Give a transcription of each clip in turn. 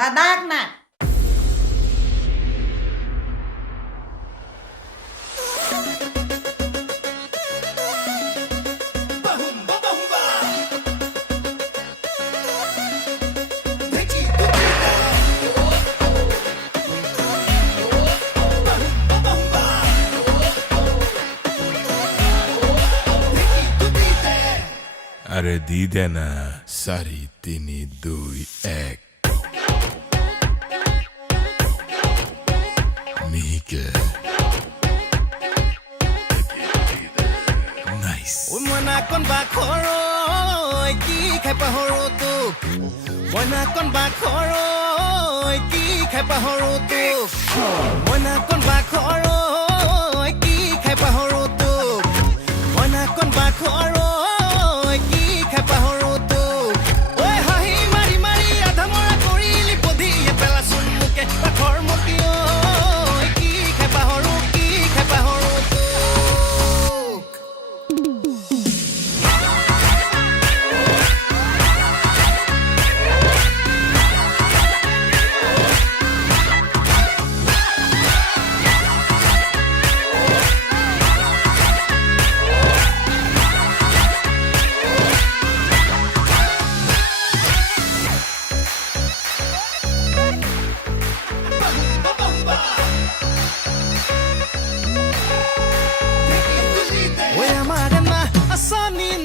Dadak na. আরে দি দে না 4 3 2 1 মিহিকে নাইস ওই মনা কোন বাখরই কি খাই পাহৰো তোক মনা কোন বাখৰই কি খাই পাহৰো তোক মনা কোন বাখৰই কি খাই পাহৰো তোক মনা কোন বাখৰই কি খাই পাহৰো তোক ঐ হাঁহি মাৰি মাৰি আধা মৰা কৰিলি বধিয়ে পেলাচোন মোকে বাখৰ মতি ঐ কি খাই পাহৰো তোক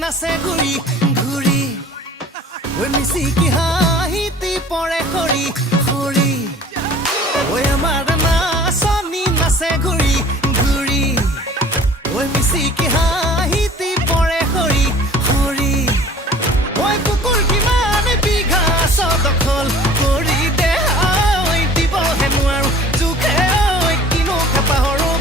নাচে ঘূৰি ঘূৰি ঐ মিচিকি হাঁহিতি পৰে খৰি খৰি ঐ আমাৰ নাচনি নাচে ঘূৰি ঘূৰি ঐ মিচিকি হাঁহিতি পৰে খৰি খৰি ঐ কুকুৰ কিমান বিঘা দখল কৰি দে ঐ দিবহে নোৱাৰো জোখে ঐ কিনো খাই পাহৰো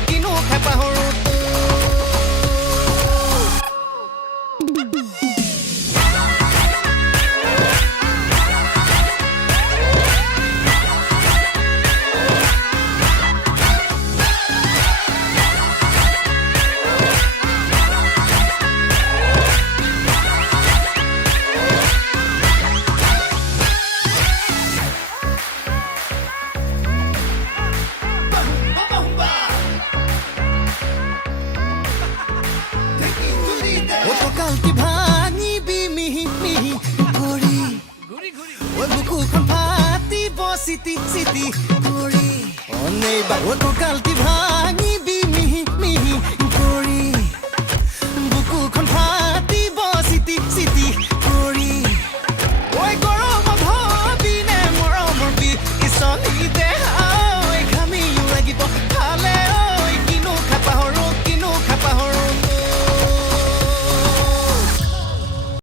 কালকি ভাঙিবি মিহি মিহি ঘূৰি ঐ বুকুখন ফাটিব চিটি চিটি ঘূৰি অনেই বাবু কালকি ভাঙি